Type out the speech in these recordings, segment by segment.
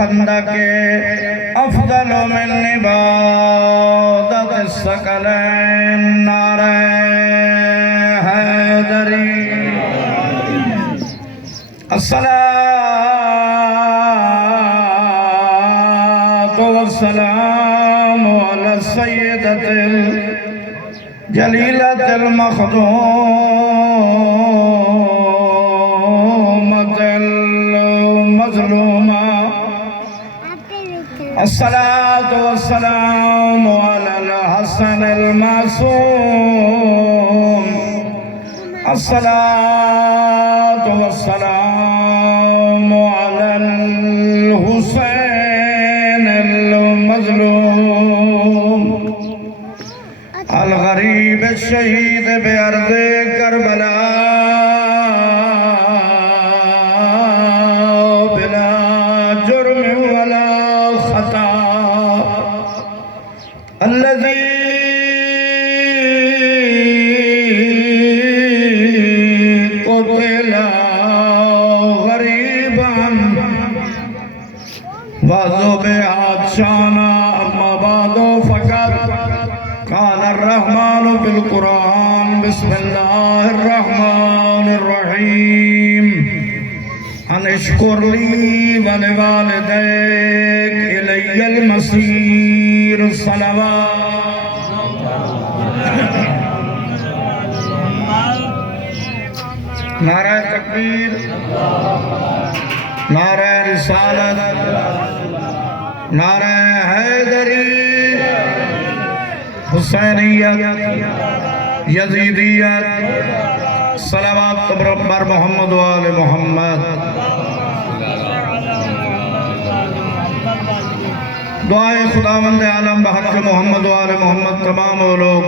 الخندق افضل من عبادت الثقلین نعرہ حیدری الصلاة والسلام على السيدة الجليلة المخدومة المظلومة الصلاة والسلام على الحسن المعصوم الصلاة والسلام على الحسين المظلوم الغریب الشہید بأرض کربلا بلا جرم ولا خطا الذي قتل غریبا وذبح عطشانا اما بعد فقط قال الرحمن في القرآن بسم الله الرحمن الرحيم أن اشكر لي ولوالديك إلي المصير الصلوات نعرہ تکبیر نعرہ رسالت نعرہ حیدری حسینیت یزیدیت صلوات بر محمد و آل محمد دعائے خداوند عالم بحق محمد و آل محمد تمام وہ لوگ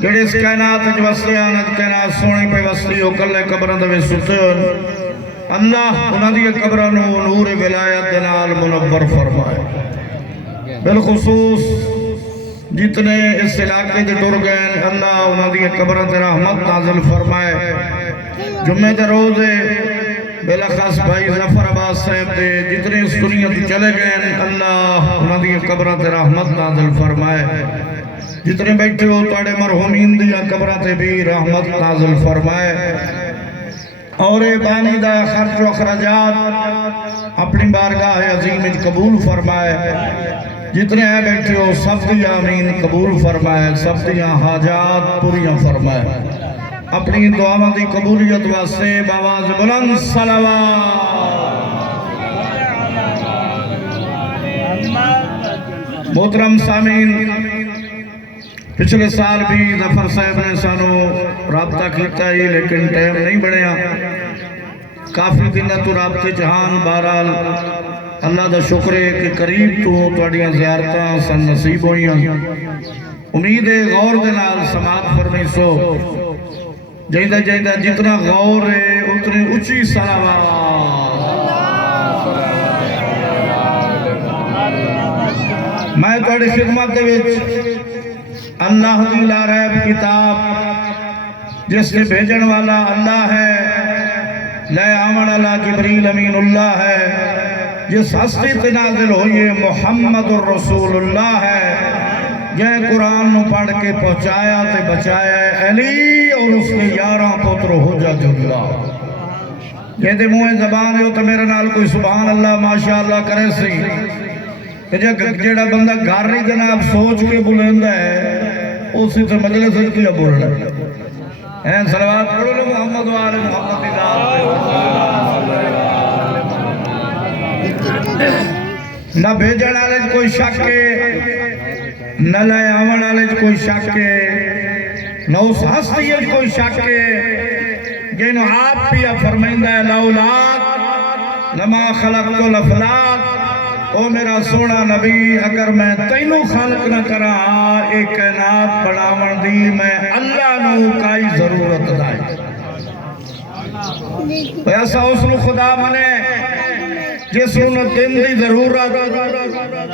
جڑے اس کائنات وسطی آنت کائنات سونے پہ وسطی ہو کلے قبران دوے ستون اللہ انہاں دی قبران نور ولایت دنال منور فرمائے بالخصوص جتنے اس علاقے دے ٹر گئے اللہ انہاں دی قبران تے رحمت نازل فرمائے جمعہ دے روزے بلخص بھائی ظفر عباس صاحب دے جتنے اس دنیا تے چلے گئے اللہ انہاں دی قبران تے رحمت نازل فرمائے جتنے بیٹھے ہو توڑے مرحومین دیا قبران تے بھی رحمت نازل فرمائے اور بانی دا خرچ و اخراجات اپنی بارگاہ عظیم قبول فرمائے جتنے ہیں بیٹھے ہو سب دیا آمین قبول فرمائے سب دیا حاجات پوریاں فرمائے اپنی دعاوں دی قبولیت واسطے باواز بلند صلوات محترم سامعین پچھلے سال بھی ظفر صاحب نے سانو رابطہ کیتا ہی لیکن ٹائم نہیں بڑھیا کافی دن تو رابطے جہان بہرحال اللہ دا شکر ہے کہ قریب تو توڑیاں زیارتاں سن نصیب ہوئیاں امید ہے غور دنال سماعت فرمی سو جائیدہ جائیدہ جتنا غور ہے اتنی اچھی صلوات میں توڑی خدمت دے وچ اللہ دی لا ریب کتاب جس کے بھیجن والا اللہ ہے لے آمن اللہ جبریل امین اللہ ہے جس ہستی تے نازل ہوئیے محمد الرسول اللہ ہے یہ قرآن نو پڑھ کے پہنچایا تے بچایا ہے علی اور اس نے 11 پتر حجت اللہ یہ دے منہ زبان ہے تو میرے نال کوئی سبحان اللہ ماشاءاللہ کرے سی جیڑا بندہ گھر نہیں جناب سوچ کے بلند ہے اسی سے مجلس کیا بولنا ہے صلوات پڑھو لو محمد و آل محمد نہ بھیجن آلے کوئی شک ہے نہ لائے آمن آلے کوئی شک ہے نہ اس ہستی کوئی شک ہے جنہوں آپ پیا فرمائندہ ہے لولاک لما خلقت الافلاک او میرا سونا نبی اگر میں تینوں خالق نہ کرا ایک کائنات بڑھاون دی میں اللہ نو کائی ضرورت دائی ایسا حسن خدا منے جس نو نہ دن دی ضرورت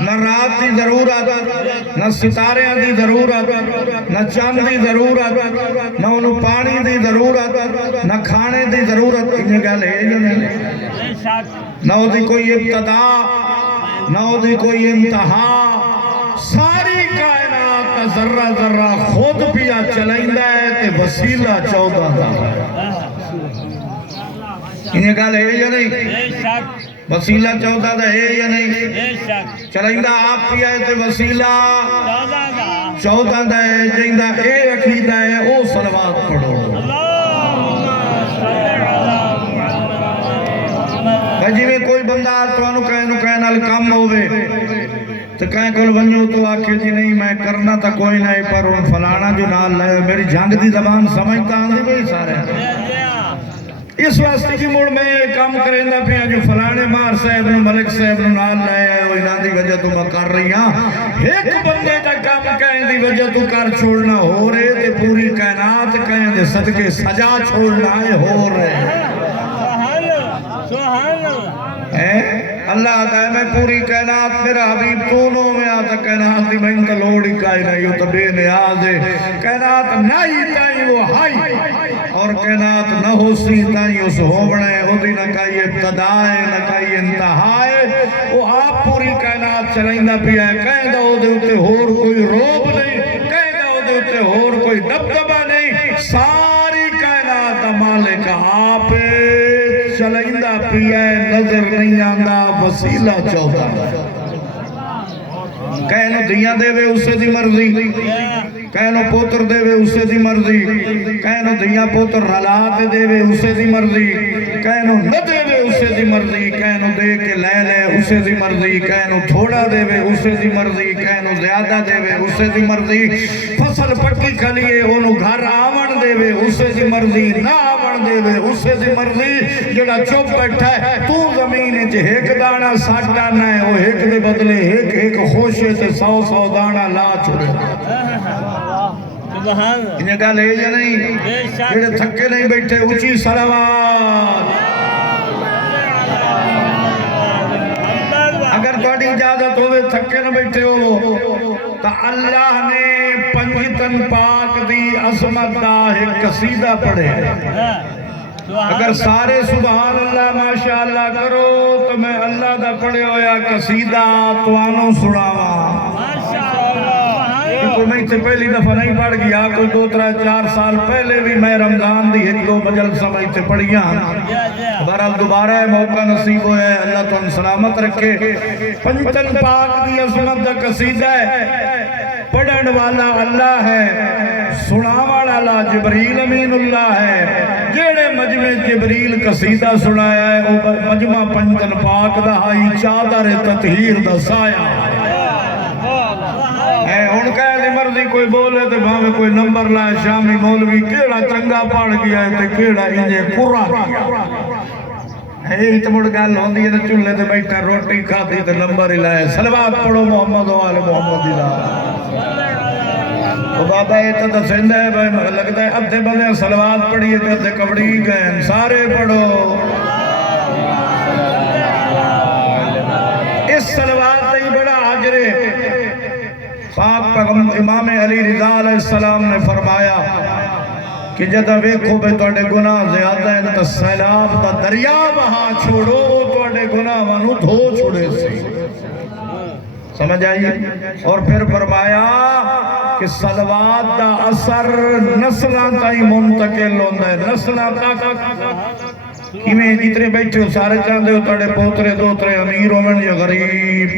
نہ رات دی ضرورت نہ ستارے دی ضرورت نہ چاند دی ضرورت نہ انہوں پانی دی ضرورت نہ کھانے دی ضرورت انہیں گل ہے یا نہیں نہ ہو دی کوئی ابتدا نہ ہو دی کوئی انتہا ساری کائنات کا ذرہ ذرہ خود پیا چلائندہ ہے تے وسیلہ 14 دا انہیں گل ہے یا نہیں وسیلہ 14 دا ہے یا نہیں چلائندہ آپ پیا ہے تے وسیلہ 14 دا ہے جائندہ اے عقیدہ ہے او صلوات پڑھو جی میں کوئی بندہ تو انہوں کہنے نال کم ہوئے تو کہیں کل ونجو تو آکھے جی نہیں میں کرنا تا کوئی نہیں پر ان فلانا جو نال لائے میری جھنگ دی زبان سمجھتا آندھی بھئی سارے اس واسطے کی موڑ میں کام کریں دا پھر جو فلانے مار صاحب نے ملک صاحب نے نال لائے وہ انہاں دی وجہ تو میں کر رہی ہاں ایک بندے دا کام کہیں دی وجہ تو کر چھوڑنا ہو رہے تے پوری کائنات کہیں دے صدقے سجا چھوڑنا ہے ہو رہے اللہ آتا ہے میں پوری کائنات میرا حبیب تونوں میں آتا کائنات دی میں ان کا لوڑی کائی نہیں ہو تو بے نیاز ہے کائنات نہیں تائیں وہ ہائی اور کائنات نہ ہو سی تائیں اس ہوبنے ہو دی نہ کائی ابتدائے نہ کائی انتہائے وہ آپ پوری کائنات چلائندہ پیا ہے کہیں دا ہو دے ہوتے ہور کوئی روب نہیں کہیں دا ہو دے ہوتے ہور کوئی دبدبہ نہیں ساری کائنات مالک آپ چلائندہ پیا ہے نظر نہیں آندہ وسیلہ 14 کہنو دیاں دے وے اسے دی مرضی کہنو پوتر دے وے اسے دی مرضی کہنو دیاں پوتر رلات دے وے اسے دی مرضی کہنو نہ دے وے اسے دی مرضی کہنو دے کے لے لے اسے دی مرضی کہنو تھوڑا دے وے اسے دی مرضی کہنو زیادہ دے وے اسے دی مرضی فصل پکی کھلیے انہوں گھر آون دے وے اسے دی مرضی نہ آون دے وے اسے دی مرضی جڑا چپ بیٹھا ہے تو زمین جے ایک دانا ساٹھ دانا ہے وہ ایک دے بدلے ایک خوشے تے 100 دانا لا چھوڑے انہیں گا لے یا نہیں جڑے تھکے نہیں بیٹھے اچھی صلوات اگر توڑی اجازت ہوئے تھکے نہ بیٹھے ہو تو اللہ نے پنجتن پاک دی عظمت دا ایک قصیدہ پڑھے اگر سارے سبحان اللہ ماشاءاللہ کرو تو میں اللہ دا پڑھے ہویا قصیدہ توانوں سڑاوا کوئی میں سے پہلی دفعہ نہیں پڑھ گیا کوئی 2-3-4 سال پہلے بھی میں رمضان دی 1-2 بجل سمجھ سے پڑھیا بہرحال دوبارہ موقع نصیب ہویا ہے اللہ تو ان سلامت رکھے پنجتن پاک دی عظمت دا قصیدہ ہے پڑھن والا اللہ ہے سناوان والا جبریل امین اللہ ہے جیڑے مجمع جبریل قصیدہ سنایا ہے وہ مجمع پنجتن پاک دا ہائی چادر تطہیر دا سایہ ان کا ہے مرضی کوئی بولے تو بھاوے کوئی نمبر لائے شامی مولوی کیڑا چنگا پاڑ گیا ہے تو کیڑا انجے قرآ کیا ہے تو مڑ گال ہوندی ہے تو چلے تو بیٹھا روٹی کھاتی تو نمبر ہی لائے صلوات پڑھو محمد و آل محمد اللہ تو بابا یہ تو دسندہ ہے بھائی لگتا ہے ادھے بندے صلوات پڑھیے تو ادھے کبڑی گئے سارے پڑھو اس صلوات تے بڑا عجرے پاک پیغمبر امام علی رضا علیہ السلام نے فرمایا کہ جدہ ویکھو بے توڑے گناہ زیادہ ہیں تو سیلاب دا دریا وہاں چھوڑو توڑے گناہ وہاں دھو چھوڑے سے سمجھ آئیے اور پھر فرمایا کہ صلوات دا اثر نسلان تائی منتقل ہوندہ ہے نسلان تاک کیمیں جتنے بیٹھے ہو سارے چاندے ہو توڑے پوترے دوترے امیر ہومن یا غریب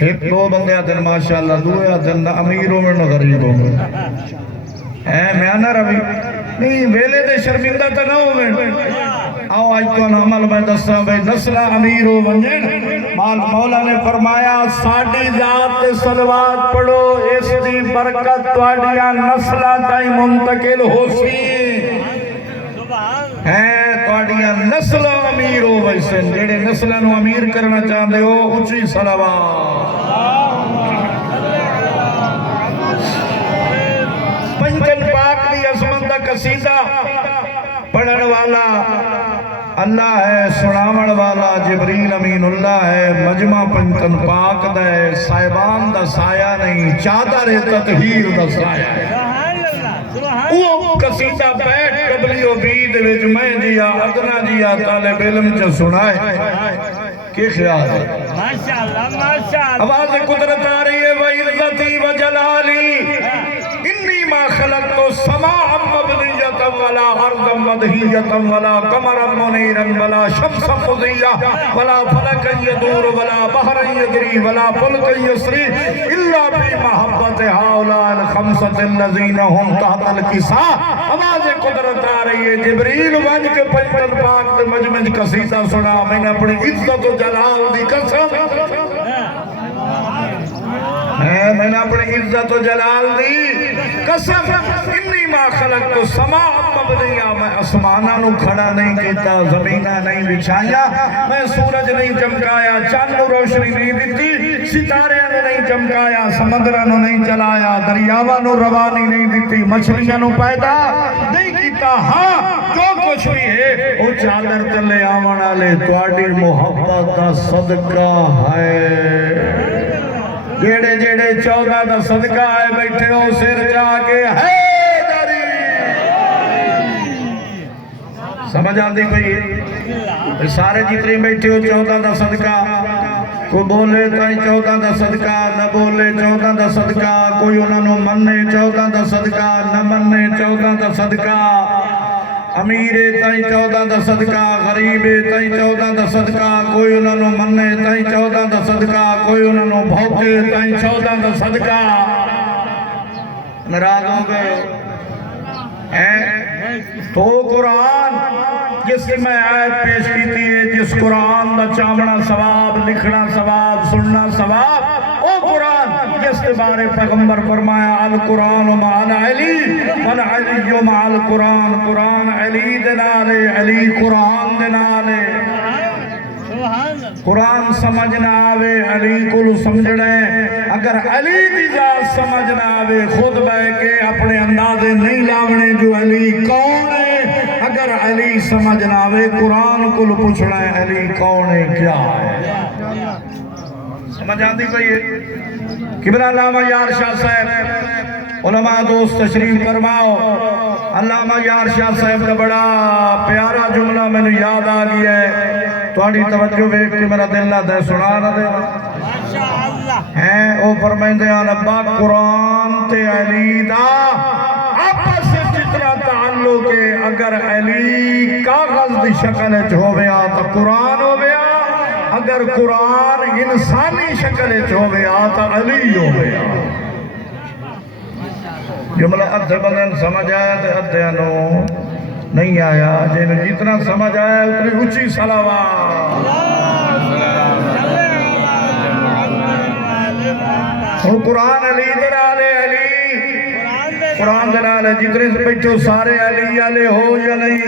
ایک 2 بندے آتے ہیں ماشاءاللہ 2 آتے ہیں امیروں میں نہ غریبوں میں میں آنا روی نہیں ویلے دے شرمندہ تا نہ ہوئے آؤ آج تو عمل میں دستا بھئی نسلہ امیروں منجن مولا نے فرمایا ساڑھی ذات صلوات پڑھو اس دی برکت توڑیاں نسلہ تائی منتقل ہو سی توڑیاں نسلہ امیر ہو ویسے جیڑے نسلہ نو امیر کرنا چاہتے ہو اچھی صلوات پنجتن پاک دی عظمت دا قصیدہ پڑھن والا اللہ ہے سناون والا جبریل امین اللہ ہے مجمع پنجتن پاک دا ہے صاحبان دا سایہ نہیں چادر تطہیر دا سایہ ہے وہ قصیدہ بیٹھ قبلی و بید وچ میں جیا ادنا جیا طالب علم چ سنائے کہ خیال ہے ماشاءاللہ ماشاءاللہ آواز قدرت آ رہی ہے وَعِزَّتِي وَجَلَالِي انی ما خلقت سماء مبنیتا ولا ارضا مدہیتا ولا قمرا منیرا ولا شمسا مضیہ ولا فلکا یدور ولا بحرا یدری ولا فلکا یسری الا بی محبت ہاولاء الخمسة الذین ہم تحت الکساء آواز قدرت آ رہی ہے جبریل ونج کے پنجتن پاک دے مجمع قصیدہ سنا میں نے اپنی عزت و جلال دی قسم میں نے اپنی عزت و جلال دی قسم انی ما خلق تو سماع مبنیہ میں اسمانہ نو کھڑا نہیں کیتا زمینہ نہیں بچھایا میں سورج نہیں چمکایا چاند نو روشنی نہیں دیتی ستارے نو نہیں چمکایا سمندرہ نو نہیں چلایا دریاوہ نو روانی نہیں دیتی مچھلیاں نو پیدا نہیں کیتا ہاں جو کچھ بھی ہے وہ چادر تلے آمانا لے تواڈی محبت دا صدقہ ہے جیڑے جیڑے 14 دا صدقہ آئے بیٹھے ہو سر جا کے حیدری سمجھ آتی کوئی سارے جتنے بیٹھے ہو 14 دا صدقہ کوئی بولے تائیں 14 دا صدقہ نہ بولے 14 دا صدقہ کوئی انہوں مننے 14 دا صدقہ نہ مننے 14 دا صدقہ امیرے تائیں 14 دا صدقہ غریبے تائیں 14 دا صدقہ کوئی انہوں مننے تائیں 14 دا صدقہ کوئی انہوں بھوکے تائیں 14 دا صدقہ نراض ہو گئے تو قرآن جس میں آیت پیش کی تھی جس قرآن دا چامنا ثواب لکھنا ثواب سننا ثواب او قرآن جس کے بارے پیغمبر فرمایا القرآن مع العلی والعلی مع القرآن قرآن علی دنالے علی قرآن دنالے قرآن سمجھنا آوے علی کل سمجھنے اگر علی دی ذات سمجھنا آوے خود بے کے اپنے اندازے نہیں لاونے جو علی کون ہے اگر علی سمجھنا آوے قرآن کل پوچھنا ہے علی کون ہے کیا ہے سمجھ آتی کوئی ہے کبرا علامہ یار شاہ صاحب علماء دوست تشریف فرماؤ علامہ یار شاہ صاحب کا بڑا پیارا جملہ میں نے یاد آ گیا ہے تواڈی توجہ ویکھ کے میرا دل لادا سنا نہ دے ہیں او فرمائندے ہیں ابا قرآن تے علی دا آپس سے جتنا تعلق ہے اگر علی کاغذ دی شکل وچ ہویا تو قرآن ہویا اگر قرآن انسانی شکل وچ ہویا تو علی ہویا جملہ ادھے بدن سمجھ آیا تے ادھے نو نہیں آیا جن جتنا سمجھ آیا اتنی اونچی صلوات اور قرآن علی دلالے علی قرآن دلالے جتنے سے بیٹھو سارے علی آلے ہو یا نہیں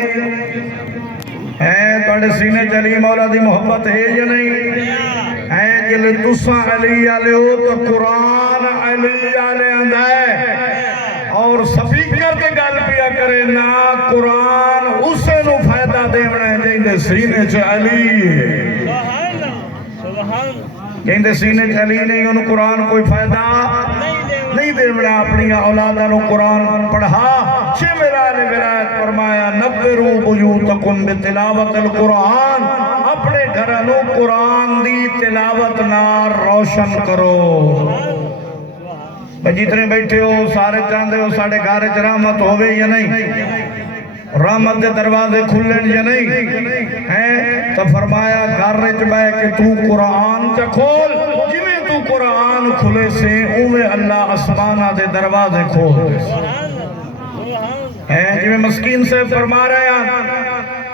ہیں توڑے سینے چلی مولا دی محبت ہے یا نہیں ہیں جلے تسا علی آلے ہو تو قرآن علی آلے اندھا ہے اور سپیکر کے گل پیا کرے نا قرآن اسے نو فائدہ دیونا ہے جہاں سینے چ علی جہاں سینے چ علی نہیں انہوں قرآن کوئی فائدہ نہیں دیونا اپنی اولادہ نو قرآن پڑھا چھے ملالِ ولایت فرمایا نبرو بیوتکم بتلاوت القرآن اپنے گھرانو قرآن دی تلاوت نار روشن کرو جتنے بیٹھے ہو سارے چاندے ہو ساڑھے گھارے چ رحمت ہوئے یا نہیں رحمت دے دروازے کھلن یا نہیں ہیں تو فرمایا گھر چ بے کہ تو قرآن چا کھول جویں تو قرآن کھلے سے اوے اللہ آسمانہ دے دروازے کھول ہیں جویں مسکین سے فرما رہے ہیں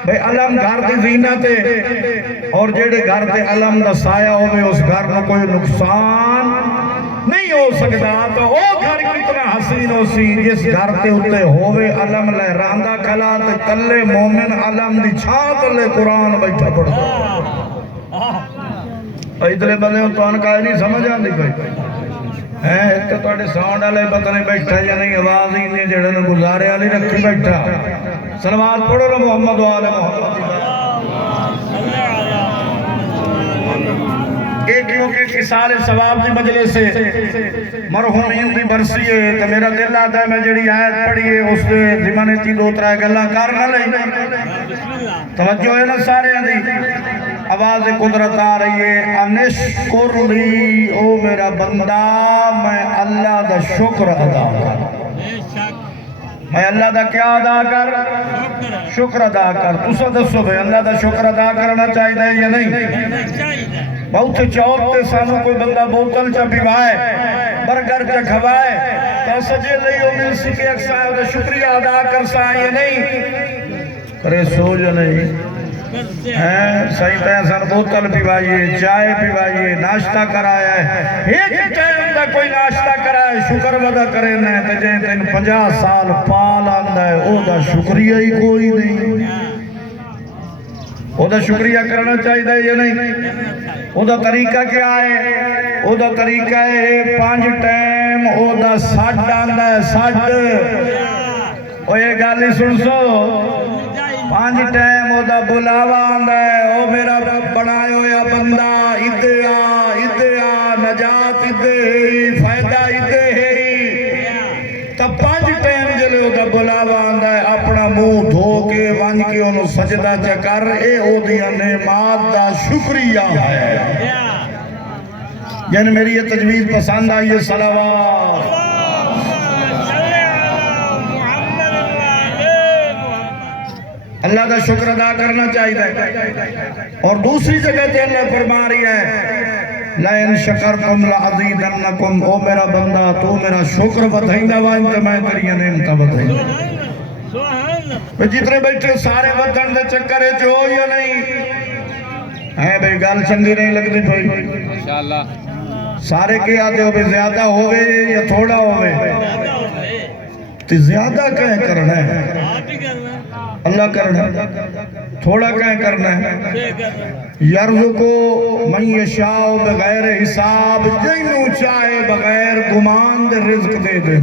بھئی علم گھر دی زینت ہے اور جیڑے گھر دے علم دا سایہ ہوئے اس گھر میں کوئی نقصان نہیں ہو سکتا تو وہ گھر کتنا حسین ہو سی جس گھر تے اتے ہوئے علم لے راندہ کلا تے تلے مومن علم دی چھات لے قرآن بیٹھا پڑھتا ادھلے بندے ہو تو انکائی نہیں سمجھ آندی کوئی تو توڑے ساؤنڈ آلے بطنے بیٹھا یا نہیں آواز ہی نہیں جڑے نے گزارے آلی رکھی بیٹھا صلوات پڑھو محمد و آل محمد ایک کیونکہ کسال ثواب دی مجلس سے مرحومین دی برسی ہے تو میرا دل آتا ہے میں جڑی آیت پڑھی ہے اس دے زمانے تی دو ترائے گلہ کار نہ لئی توجہ ہے نا سارے دی آواز قدرت آ رہی ہے انشکر لی او میرا بندہ میں اللہ دا شکر ادا کر میں اللہ دا کیا ادا کر شکر ادا کر تسا دسو بھئی اللہ دا شکر ادا کرنا چاہیے یا نہیں بہت چوک تے سانو کوئی بندہ بوتل چا پیوائے برگر چا کھوائے تو سجے لئیو مل سکے اکسائے دا شکریہ ادا کر سائیں یا نہیں کرے سو جو نہیں صحیح طرح سن بوتل پیوائیے چائے پیوائیے ناشتہ کرایا ہے ایک ٹائم دا کوئی ناشتہ کرایا شکر ودا کرے نہیں تے جائیں تین 50 سال پال آندہ ہے او دا شکریہ ہی کوئی نہیں او دا شکریہ کرنا چاہیے یا نہیں او دا طریقہ کیا ہے او دا طریقہ ہے 5 ٹائم او دا ساڑھ آندہ ہے ساڑھ او یہ گالی سن سو 5 ٹائم او دا بلاوا آندہ ہے او میرا بنائے ہویا بندہ ادعا نجات ادعی فائدہ ادعی تب 5 ٹائم جلے او دا بلاوا آندہ ہے اپنا منہ دھو کے ونج کے انہوں سجدہ چکر اے او دیا نعمات دا شکریہ ہے یعنی میری یہ تجویز پسند آئی ہے صلوات اللہ دا شکر ادا کرنا چاہیے اور دوسری جگہ تے اللہ فرما رہی ہے لَإِن شَكَرْتُمْ لَعَزِيدَنَّكُمْ او میرا بندہ تو میرا شکر بدھائندہ وائن تے میں تیری نعمتہ بدھائندہ جتنے بیٹھے سارے بدھن دے چکرے جو یا نہیں ہے بھئی گال چنگی نہیں لگتی بھئی سارے کے آتے ہو بھی زیادہ ہوئے یا تھوڑا ہوئے تو زیادہ کہیں کرنا ہے اللہ کرنا تھوڑا کہیں کرنا ہے یرزقو من یشاء بغیر حساب جنہوں چاہے بغیر گمان دے رزق دے دے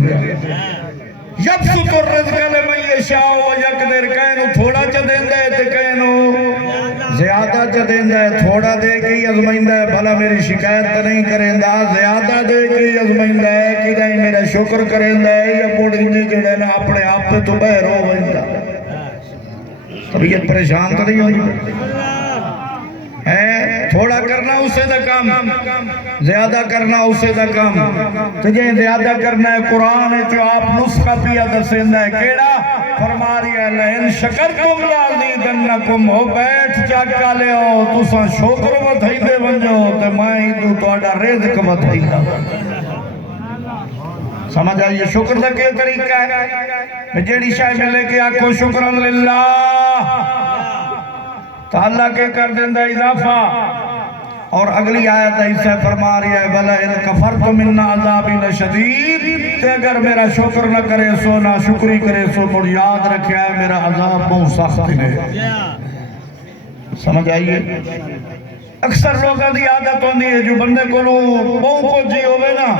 یبسط الرزق لمن یشاء ویقدر کہنو تھوڑا چا دیں دے تے کہنو زیادہ چا دیں دے تھوڑا دے کے ازمائندہ ہے بھلا میری شکایت نہیں کریں دا زیادہ دے کے ازمائندہ ہے کہ نہیں میرا شکر کریں دا ہے یا موڑی جی جڑے نا اپنے آپ پہ تو بہر ہو بھائندہ طبیعت پریشان تو نہیں ہوئی تھوڑا کرنا اسے دا کام زیادہ کرنا اسے دا کام تجھے زیادہ کرنا ہے قرآن ہے جو آپ نسخہ پیا دسندہ ہے کیڑا فرما رہی ہے لَإِن شَكَرْتُمْ لَعَزِيدَنَّكُمْ ہو بیٹھ چاکا لے ہو تو ساں شکر بدھائی دے بنجو تے میں ہی تو توڑا رزق بدھائی دا سمجھ آئیے شکر دا کیا طریقہ ہے جیڑی شاہ ملے کہ آکھو شکرن للہ تو اللہ کے کر دیندہ اضافہ اور اگلی آیت ایسے فرما رہی ہے وَلَئِن كَفَرْتُمْ مِنَّ عَذَابٍ شَدِيدٍ تے اگر میرا شکر نہ کرے سو نہ شکری کرے سو مجھ یاد رکھے آئے میرا عذاب بہت سخت ہے سمجھ آئیے اکثر لوگوں دی عادت ہوندی ہے جو بندے کو بہت کچھ جی ہوئے نا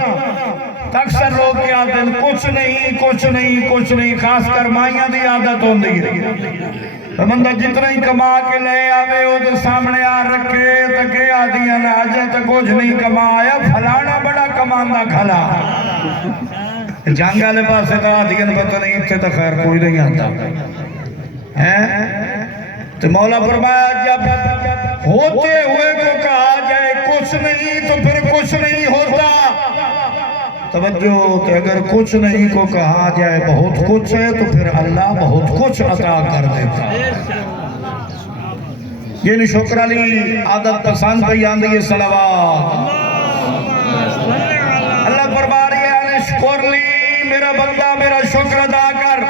اکثر لوگ کی عادت کچھ نہیں خاص کر مائیاں دی عادت ہوندی ہے بندہ جتنا ہی کما کے لے آوے وہ تو سامنے آ رکھے تو کہ آدھیاں نہ آجے تو کچھ نہیں کمایا پھلانا بڑا کماندہ کھلا جانگا لے پاس تو آدھیاں پتہ نہیں اتھے تو خیر کوئی نہیں آتا تو مولا فرمایا جب ہوتے ہوئے کو کہا جائے کچھ نہیں تو پھر کچھ نہیں ہوتا توجہ تو اگر کچھ نہیں کو کہا جائے بہت کچھ ہے تو پھر اللہ بہت کچھ عطا کر دیتا یہ شکر علی عادت پسند پہ آندھی ہے صلوات اللہ فرما رہی ہے انشکر لی میرا بندہ میرا شکر ادا کر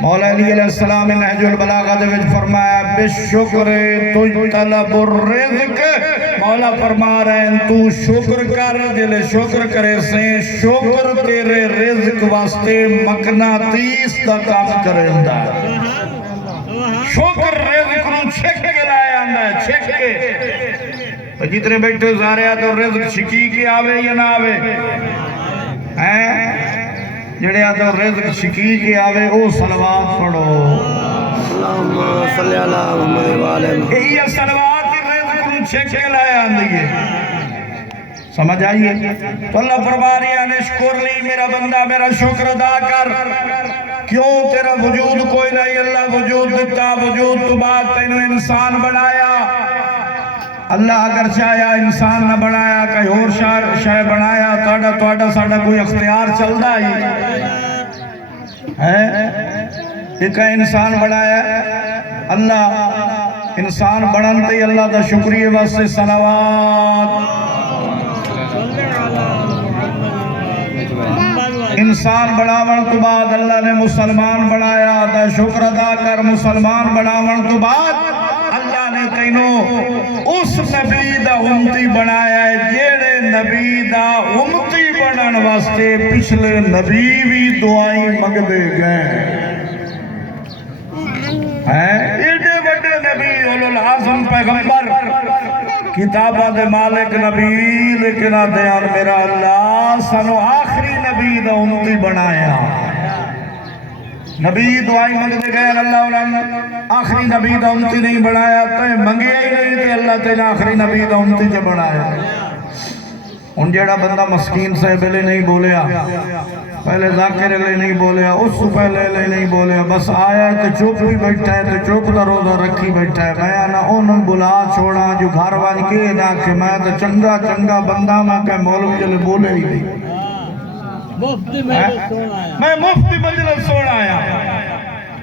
مولا علی علیہ السلام نہج البلاغہ دے وچ فرمایا بشکر تجھ طلب الرزق مولا فرما رہے ہیں تو شکر کر جلے شکر کرے سے شکر تیرے رزق واسطے مقناطیس دا کام کرے اندہ شکر رزق نو چھک کے لائے اندہ چھک کے جتنے بیٹھے زارے تو رزق چھکی کے آوے یا نہ آوے جڑے آتا رزق شکی کے آوے او صلوات پڑھو اللہم صلی اللہ محمد وآلہ محمد یہ صلوات رزق شکل آیا اندیے سمجھ آئیے تو اللہ فرماریا نشکر لی میرا بندہ میرا شکر ادا کر کیوں تیرا وجود کوئی نہیں اللہ وجود دیتا وجود تو بعد تینوں انسان بنایا اللہ اگر چاہیا انسان نہ بنایا کہیں اور شاہ بنایا توڑا ساڑا کوئی اختیار چل دا ہی ایک انسان بنایا اللہ انسان بنانتے اللہ دا شکریہ واسطے صلوات انسان بناون تو بعد اللہ نے مسلمان بنایا دا شکر ادا کر مسلمان بناون تو بعد اللہ نے تینوں اس نبی دا امتی بنایا ہے جیڑے نبی دا امتی بنن واسطے پچھلے نبی بھی دعائیں مگدے گئے ایڈے بڑے نبی اولو العظم پیغمبر کتابہ دے مالک نبی لیکن دیان میرا اللہ سنو آخری نبی دا امتی بنایا نبی دعائی منگتے گئے اللہ آخری نبی دا امتی نہیں بنایا تے منگیا ہی نہیں تے اللہ تینے آخری نبی دا امتی جو بنایا ان جیڑا بندہ مسکین سے پہلے نہیں بولیا پہلے ذاکر لے نہیں بولیا اس سے پہلے لے نہیں بولیا بس آیا ہے تو چوپ بھی بیٹھا ہے تو چوپ دا روزہ رکھی بیٹھا ہے میں آنا انہوں بلا چھوڑا جو گھر بان کے نا کہ میں تو چنگا بندہ میں کہ مولوی جلے بولے ہی نہیں میں مفتی مجلس سوڑ آیا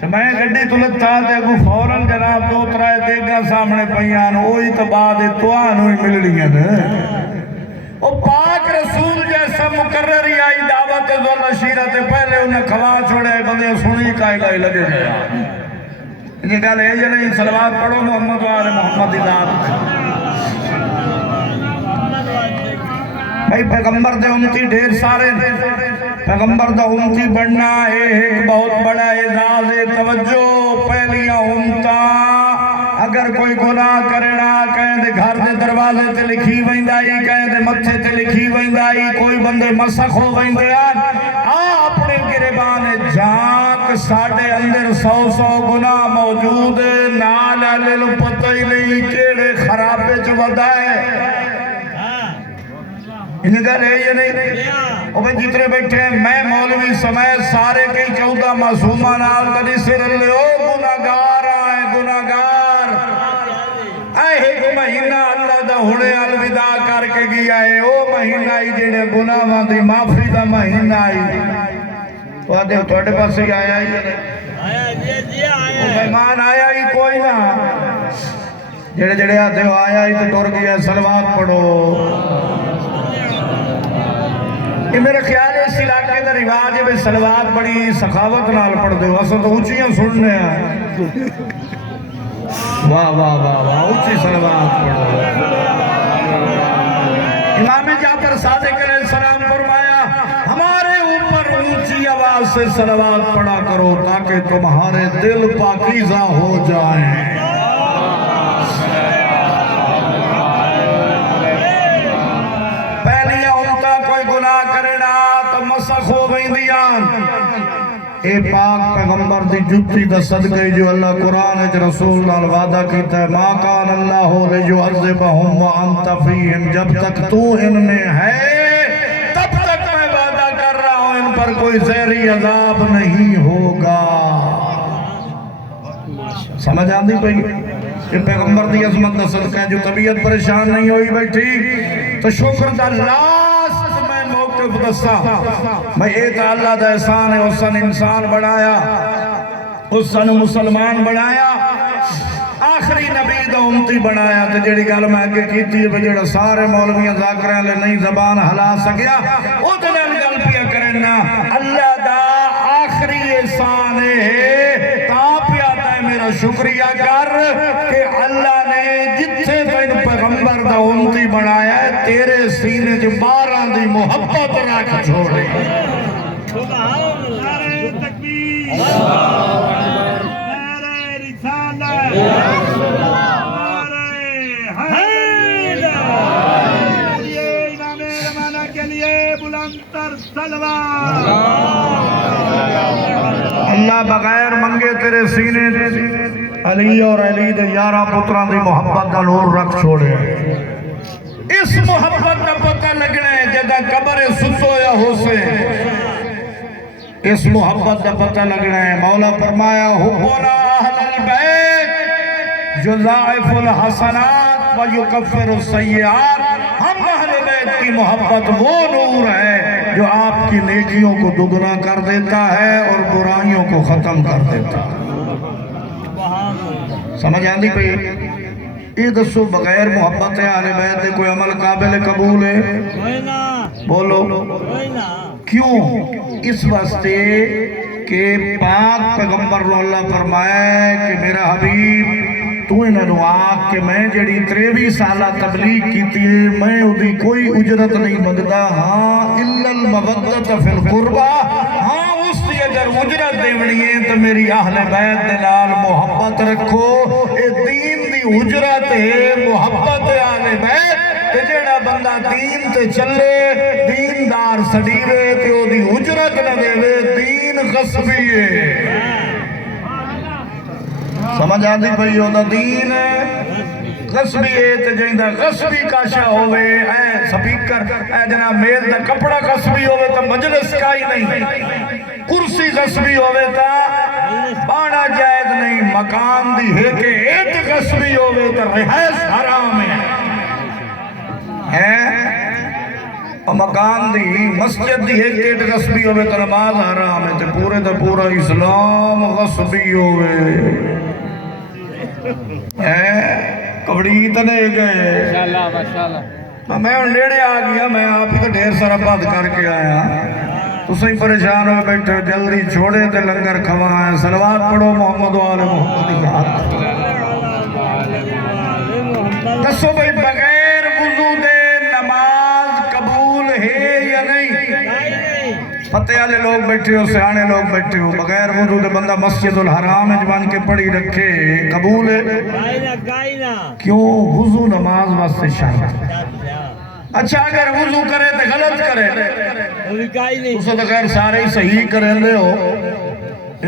میں گھڑی تلت تھا دے گو فوراں جناب دو ترائے دے گا سامنے پہیان ہوئی تو بعد توان ہوئی مل رہی ہیں وہ پاک رسول جیسا مقرری آئی دعوت ذو شیرت پہلے انہیں کھوا چھوڑے بندے سنی کائی گائی لگے گیا یہ کہا لے جنہیں صلوات پڑھو محمد و آل محمد ذات بھائی پیغمبر دے امتی ڈھیر سارے پیغمبر دا امتی بڑھنا ایک بہت بڑا اعزاز توجہ پہلیاں امتا اگر کوئی گناہ کرنا کہیں دے گھر دے دروازے تے لکھی ویندائی کہیں دے متھے تے لکھی ویندائی کوئی بندے مسخ ہو ویندے اپنے گریبان جانک ساڑھے اندر 100 گناہ موجود نال للو پتہ ہی نہیں کیڑے خرابے جو بدائے انہیں کہا لے یہ نہیں وہ بھئی جتنے بیٹھے ہیں میں مولوی سمیت سارے کئی 14 معصومہ نال تنی سر لے گناہگار آئے گناہگار ایک مہینہ اللہ دا ہونے الوداع کر کے گیا ہے او مہینہ ہی جنہیں گناہ دی معافی دا مہینہ آئی تو آدھے توڑے پاس ہی آیا ہی وہ مہمان آیا ہی کوئی نہ جڑے آدھے آیا ہی تو ٹور گیا صلوات پڑھو یہ میرے خیال ہے اس علاقے کا رواج ہے صلوات بڑی سخاوت نال پڑھ دے واسہ تو اونچیاں سننے ہیں واہ واہ واہ واہ اونچی صلوات پڑھو امام جعفر صادق علیہ السلام فرمایا ہمارے اوپر اونچی آواز سے صلوات پڑھا کرو تاکہ تمہارے دل پاکیزہ ہو جائیں اے پاک پیغمبر دی جتی دا صدقے جو اللہ قرآن ہے رسول اللہ وعدہ کیتا ہے ما کان اللہ لیعذبہم وانت فیہم جب تک تو ان میں ہے تب تک میں وعدہ کر رہا ہوں ان پر کوئی زہری عذاب نہیں ہوگا سمجھ آندی کوئی یہ پیغمبر دی عظمت دا صدقہ ہے جو طبیعت پریشان نہیں ہوئی بیٹھی تو شکر دا لاست میں موقف دسا میں اے تا اللہ دا احسان ہے اس سن انسان بنایا اس سن مسلمان بنایا آخری نبی دا امتی بنایا تو جڑی گل میں آگے کیتی ہے جڑا سارے مولویاں ذاکریں لے نہیں زبان ہلا سکیا او دنال گل پیا کرنا اللہ دا آخری احسان ہے تا پیاتا ہے میرا شکریہ کر کہ اللہ نے جتھے تین پیغمبر دا امتی بنایا ہے تیرے سینے جو 12 دی محبت رکھ چھوڑے سبحان اللہ تکبیر نعرہ رسالت نعرہ حیدر یہ امام زمانہ کے لیے بلند تر صلوات اللہ بغیر منگے تیرے سینے علی اور علی دے 11 پتران دی محبت دا نور رکھ چھوڑے اس محبت دا پتہ لگنا ہے جدا قبر ستو یا ہو سے اس محبت دا پتہ لگنا ہے مولا فرمایا حبنا اہل البیت یضاعف الحسنات و یکفر السیئات ہم اہل بیت کی محبت وہ نور ہے جو آپ کی نیکیوں کو دگنا کر دیتا ہے اور برائیوں کو ختم کر دیتا ہے سمجھ آندی پہ یہ دسو بغیر محبت اہل بیت کوئی عمل قابل قبول ہے بولو کیوں اس واسطے کہ پاک پیغمبر اللہ فرمایا ہے کہ میرا حبیب تو انہوں آگ کہ میں جڑی 23 سالہ تبلیغ کی تھی میں ادھی کوئی اجرت نہیں مگدا ہاں الا المودت فی القربہ ہاں اس دی اگر اجرت دیونی ہے تو میری اہل بیت دلال محبت رکھو اے دین دی اجرت ہے محبت اہل بیت تے جڑا بندہ دین تے چلے دیندار سڑیوے تے او دی اجرت نہ دے دین غصبی ہے سمجھ آدھی بھئی ہوتا دین غصبی ہے تے جائندہ غصبی کاشا ہوئے اے سپیکر اے جناب میل دا کپڑا غصبی ہوئے تا مجلس کا ہی نہیں کرسی غصبی ہوئے تا بانا جائز نہیں مکان دی ہے کہ ایت غصبی ہوئے تا رہائش حرام ہے اور مکان دی مسجد دی ہے کہ ایت غصبی ہوئے تا نماز حرام ہے تے پورے دا پورا اسلام غصبی ہوئے کبڑی تو نہیں گئے میں ان لیڑے آ گیا میں آپ ہی تو ڈھیر سارا بات کر کے آیا تو صحیح پریشان ہو بیٹھے جلدی چھوڑے تے لنگر کھوائیں صلوات پڑھو محمد و آل محمد دسو بھئی بغیر وضو دے نماز قبول ہے یا نہیں پتے والے لوگ بیٹھے ہو سیانے لوگ بیٹھے ہو بغیر وضو دے بندہ مسجد الحرام میں جوان کے پڑھی رکھے قبول ہے کیوں وضو نماز واسطے شرط اچھا اگر وضو کرے تو غلط کرے اسے تو خیر سارے ہی صحیح کریں دے ہو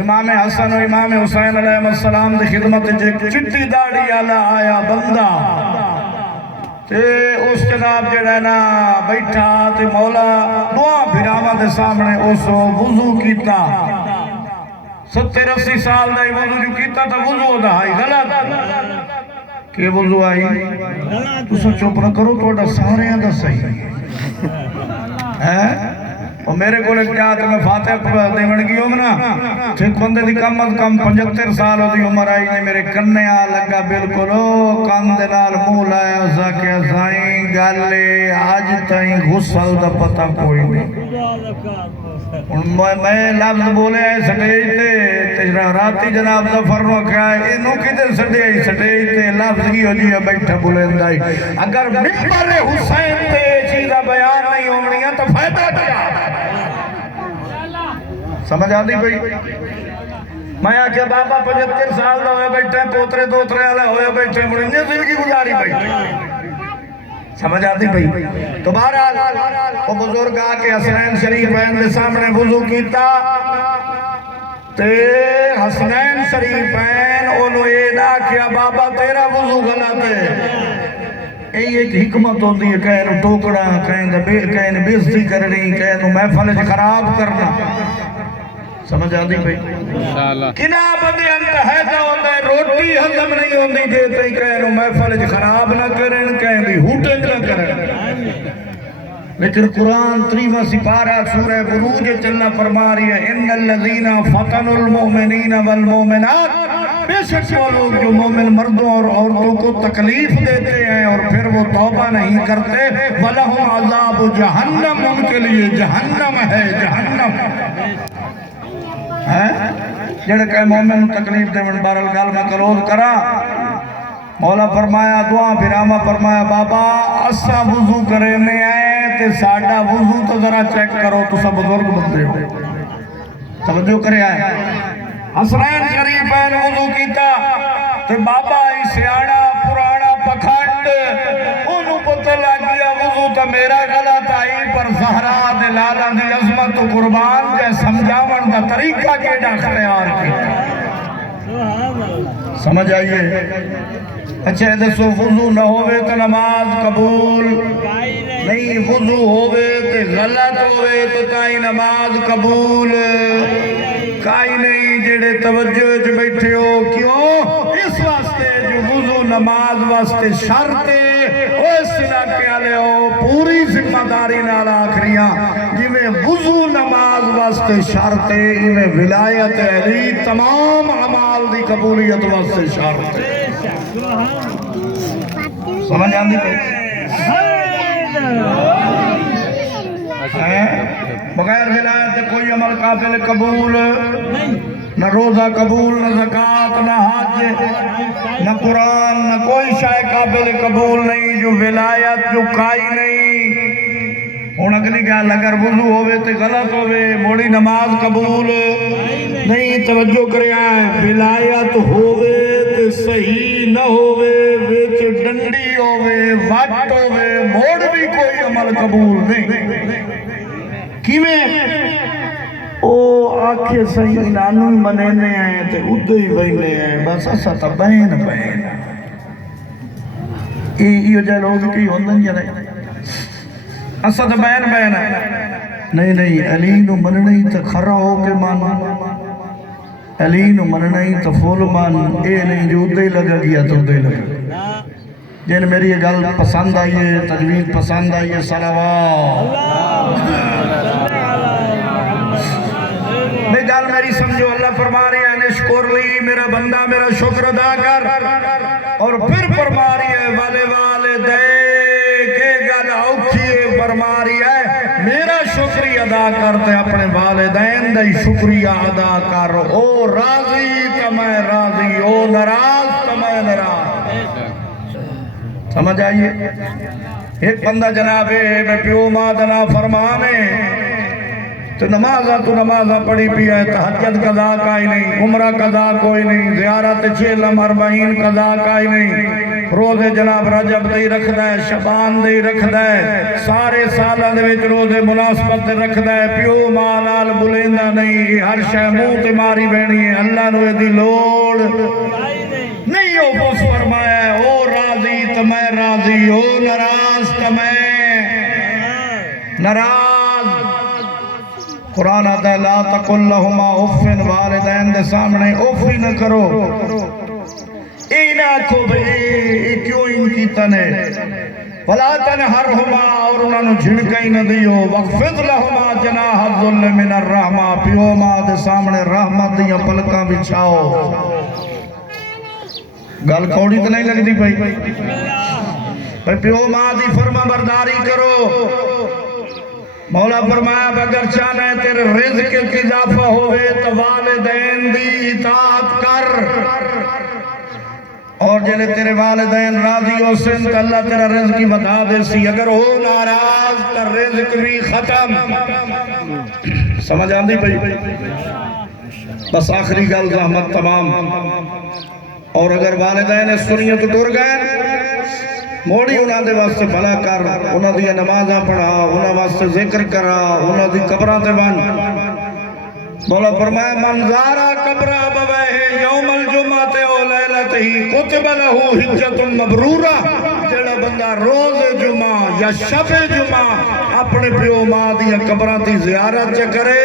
امام حسن و امام حسین علیہ السلام دی خدمت چٹی داڑھی آلہ آیا بندہ تے اس جناب جڑا نا بیٹھا تے مولا دعا پھراوا دے سامنے اس وضو کیتا 70-80 سال دا وضو جو کیتا تا وضو دا ہائی غلط کہ وضو آئی تو سو چپ نہ کرو تو اڈا سارے ہیں دا صحیح ہے اور میرے کو لگ جا تو میں فاتح دیون گی ہوں نا ٹھیک بندے دی کم از کم 75 سال ہو دی عمر آئی نے میرے کرنے آ لگا بالکل او کاندے نال منہ لایا اسا کہ سائیں گالے آج تائیں غسل دا پتہ کوئی نہیں میں لفظ بولے آئے سٹیج تے راتی جناب ظفر نو کہا ہے انہوں کدھر سٹے آئی سٹیج تے لفظ کی ہو جی بیٹھا بلند آئی اگر ممبر حسین تے چیزہ بیان نہیں ہونی ہے تو فائدہ کیا سمجھ آدھی بھئی میں آکھیا بابا 75 سال دا ہوئے بیٹھے پوترے دوترے آلہ ہوئے بیٹھے مڑنجے زندگی گزاری بیٹھے سمجھ آتی بھئی تو بہرحال وہ بزرگ آکے حسنین شریفین دے سامنے وضو کیتا تے حسنین شریفین انہوں یہ نہ کیا بابا تیرا وضو غلط ہے یہ ایک حکمت ہوتی ہے کہیں ٹوکڑا کہیں بیزتی کرنی کہیں محفل خراب کرنا سمجھ آتی بھئی کنا بندے انتہیدہ ہوتا ہے روٹی حضم نہیں ہوتی دیتے ہی کہیں محفل خراب نہ کریں کہیں بھی ہوٹنگ نہ کریں لیکن قرآن 3واں سپارہ سورہ بروج چلنا فرما رہی ہے ان الذین فتنوا المؤمنین والمؤمنات بے شک وہ لوگ جو مومن مردوں اور عورتوں کو تکلیف دیتے ہیں اور پھر وہ توبہ نہیں کرتے وَلَهُمْ عَذَابُ جَهَنَّمْ ان کے لیے جہنم ہے جہنم جڑے کہ مومن تکلیف دے من بارل گال میں کلوز کرا مولا فرمایا دعا پھراما فرمایا بابا اسا وضو کرنے آئے تے ساڑھا وضو تو ذرا چیک کرو تو سب بزرگ بندے ہو توجہ کرے آئے حسنین شریف پہن وضو کیتا تے بابا ہی سیاڑا پرانا پکھانڈ انہوں پتہ لگ گیا وضو تو میرا غلط آئی پر زہرا دلالا دی عظمت و قربان جے سمجھاون دا طریقہ کیڑا اختیار کی سمجھ آئیے اچھا دسو وضو نہ ہوئے تو نماز قبول نہیں وضو ہوئے تو غلط ہوئے تو تائی نماز قبول کائی نہیں جڑے توجہ جو بیٹھے ہو کیوں اس واسطے جو وضو نماز واسطے شرط ہے وہ اس علاقے آلے ہو پوری ذمہ داری نال آخریاں جی میں وضو نماز واسطے شرط ہے انہیں ولایت علی تمام عمال دی قبولیت واسطے شرط ہے سمجھ آندی بغیر ولایت کوئی عمل قابل قبول نہ روزہ قبول نہ زکاة نہ حج نہ قرآن نہ کوئی شے قابل قبول نہیں جو ولایت جو کائی نہیں ہوں اگلی گل اگر وضو ہوئے تو غلط ہوئے موڑی نماز قبول نہیں توجہ کریا ہے ولایت ہوئے تو صحیح نہ ہوئے وچ ڈنڈی ہوئے وٹ ہوئے موڑ بھی کوئی عمل قبول نہیں کیویں او آکھے صحیح نانو ہی منینے آئے تے ادھے ہی بہنے آئے بس اسا تا بہن بہن یہ جائے لوگ کی ہوندن یا نہیں اسا تا بہن بہن نہیں نہیں علی نو مننی تا کھرا ہو کے مانا علی نو مننی تا فول مان اے نہیں جو ادھے ہی لگا گیا تو ادھے ہی لگا جن میری یہ گل پسند آئی ہے تجوید پسند آئی ہے صلوات گل میری سمجھو اللہ فرما رہی ہے نشکر لی میرا بندہ میرا شکر ادا کر اور پھر فرما رہی ہے والے والدے کے گل اوکھیے فرما رہی ہے میرا شکریہ ادا کرتے اپنے والدین دے شکریہ ادا کر او راضی تو میں راضی او ناراض تو میں ناراض سمجھ آئیے ایک بندہ جناب میں پیو مادنا فرمانے تو نمازہ پڑھی پی ہے تہجد قضا کائی نہیں عمرہ قضا کوئی نہیں زیارت چیلم 40 قضا کائی نہیں روزے جناب رجب دے رکھ دے شبان دے رکھ دے سارے سالہ دے وچ روزے مناسبت دے رکھ دے پیو مانال بلیندہ نہیں ہر شے منہ تے ماری بینی ہے اللہ نو دی لوڑ نہیں او بس فرمایا ہے او راضی تو میں راضی او ناراض تو میں ناراض قرآن آتا ہے لا تقل لہما اف والدین دے سامنے اف ہی نہ کرو اینا کو بھئی کیوں ان کی تنے ولا تنہرہما اور انہوں نے جھڑکا ہی نہ دیو وقفض لہما جناح الذل من الرحمہ پیو ماں دے سامنے رحمت دیا پلکاں بچھاؤ گل کوڑی تو نہیں لگ دی بھئی پیو ماں دی فرما برداری کرو مولا فرمایا اگر چاہنا ہے تیرے رزق کی اضافہ ہوئے تو والدین دی اطاعت کر اور جلے تیرے والدین راضی ہو سن تو اللہ تیرا رزق کی بتا دے سی اگر ہو ناراض تو رزق بھی ختم سمجھ آندی بھئی بس آخری گل رحمت تمام اور اگر والدین سنیت ٹر گئے موڑی انہاں دے واسطے بھلا کر انہاں دی نمازاں پڑھا انہاں واسطے ذکر کرا انہاں دی قبراں تے بن مولا فرمایا من زارا قبر ابویہ یوم الجمعہ او لیلتہ کتب لہ حجۃ مبرورہ جڑا بندہ روز جمعہ یا شب جمعہ اپنے پیو ماں دی قبراں دی زیارت کرے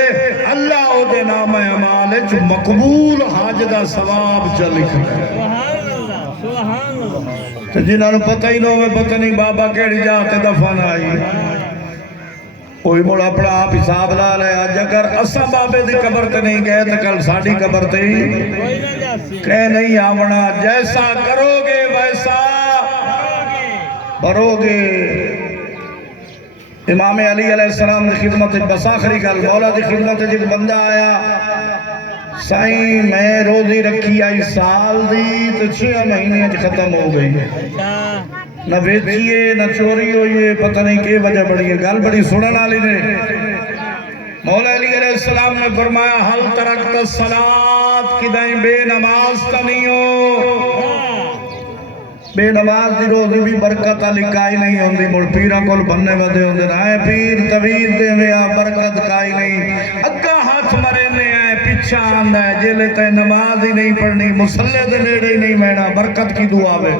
اللہ او دے نام اعمال وچ مقبول حج دا ثواب چ لکھدا تو جنہوں نے پتہ ہی نہ ہوئے پتہ نہیں بابا کیڑی جاتے دفن آئی کوئی موڑا اپنا آپ حساب لا لے آج اگر اسا بابے دی قبر تے نہیں گئے تو کل ساڑھی قبر تے ہی کہہ نہیں آمنا جیسا کرو گے ویسا برو گے امام علی علیہ السلام دی خدمت بس آخری گل مولا دی خدمت جب بندہ آیا سائیں میں روزی رکھی آئی سال دی تو 6 مہینے ختم ہو گئی نہ بیچیے نہ چوری ہوئیے پتہ نہیں کہ وجہ بڑی ہے گل بڑی سنن والی نے مولا علی علیہ السلام نے فرمایا حل ترکت الصلاۃ کدائیں بے نماز تا نہیں ہو بے نماز دی روزی بھی برکت علی کائی نہیں ہوندی مڑ پیرہ کول بننے ودے ہوندے آئے پیر تویر دے ویا برکت کائی نہیں اگا ہاتھ مرنے آئے پیچھا آندہ ہے جیلے تے نماز ہی نہیں پڑھنی مسلح دے نیڑے ہی نہیں مینا برکت کی دعا بے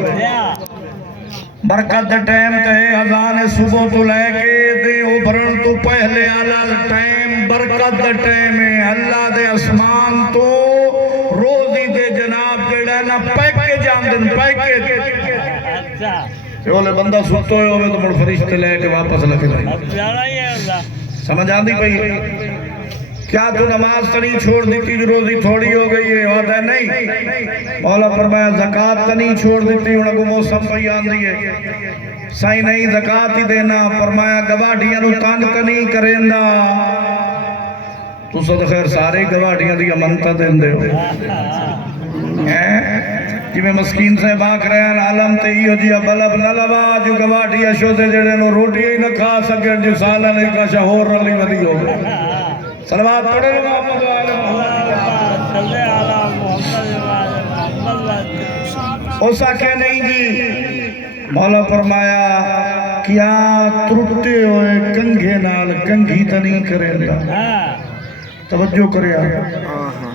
برکت دے ٹائم تے اذان صبح تو لے کے دے ابھرن تو پہلے علال ٹائم برکت دے ٹائم ہے اللہ دے اسمان تو روزی دے جناب جڑا نا پیکے جان دن پیکے کہ بولے بندہ سوتو ہوئے تو مڑ فرشتے لے کے واپس لگے جائے سمجھ آندی پئی کیا تو نماز تنی چھوڑ دیتی جو روزی تھوڑی ہو گئی ہے ہوتا ہے نہیں مولا فرمایا زکاة تنی چھوڑ دیتی انہوں کو موسم پہ آندی ہے سائی نہیں زکاة ہی دینا فرمایا گواڑیاں نو تانگ تنی کریندا تو صد خیر سارے گواڑیاں دیا منتا دین دے ہو جی میں مسکین سے باک رہے ہیں عالم تے ہی ہو جی بلب نہ لبا جو گواڑیاں شو دے جڑے نو روٹی ہی نہ کھا سکے جو سالہ نہیں کا شہور رلی ودی ہو صلوات پڑھے لو محمد اوسا کہ نہیں جی مولا فرمایا کیا ترٹے ہوئے کنگھے نال کنگھی تا نہیں کریں گا توجہ کریا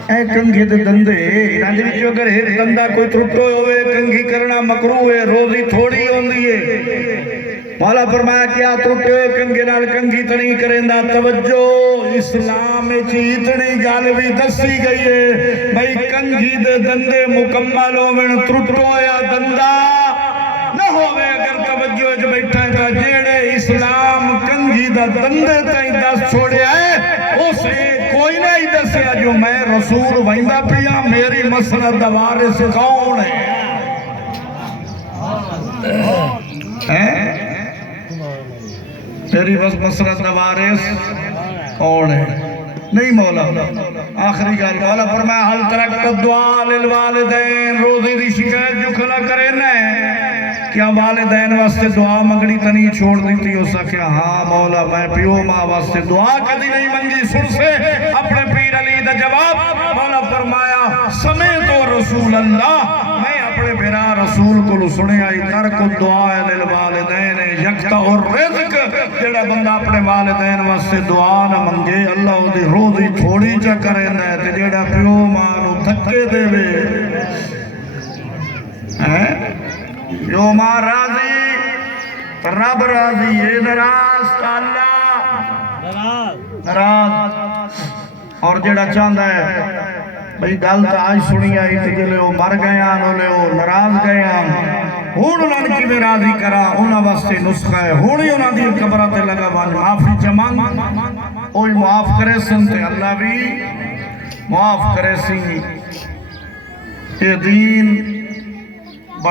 اے کنگھے دے دندے انہاں دے وچوں اگر ایک دندہ کوئی ترٹو ہوئے کنگھی کرنا مکروہ ہے روزی تھوڑی ہوندی ہے مولا فرمایا کیا ترٹے ہوئے کنگھے نال کنگھی تا نہیں کریں گا توجہ اسلام وچ اتنی گل بھی دسی گئی ہے بھئی کنگھی دے دندے مکمل ہوون ترٹو یا دندہ نہ ہوئے اگر توجہ وچ بیٹھا ہے جیڑے اسلام کنگھی دا دندے تائیں دس چھوڑیا ہے اسے کوئی نہیں دسیا جو میں رسول ویندہ پیا میری مسند وارث کون ہے میری مسند وارث کون ہے نہیں مولا آخری گل مولا فرمایا حل ترکت دعا للوالدین روزی دی شکایت جو کھلا کرے نہ کیا والدین واسطے دعا منگنی تنی چھوڑ دیتی ہو سکیا ہاں مولا میں پیو ماں واسطے دعا کدی نہیں منگی سن سے اپنے پیر علی دا جواب مولا فرمایا سمیت رسول اللہ میں اپنے بھرا رسول کو سنے آئی ترک دعا للوالدین یکتا اور رزق جڑا بندہ اپنے والدین واسطے دعا نہ منگے اللہ دی روزی تھوڑی چا کرے نہ تے جڑا پیو ماں نو دھکے دے وے جو ماں راضی رب راضی ہے نراز کا اللہ نراز اور جڑا چاندہ ہے بھئی گل تا آج سنی آئی تھی کہ لے وہ مر گیا انہوں وہ نراز گیا انہوں نے کی میں راضی کرا انہوں واسطے نسخہ ہے ہونی انہوں دی قبرات لگا بان معافی جمان اوہی معاف کرے سنتے اللہ بھی معاف کرے سی یہ دین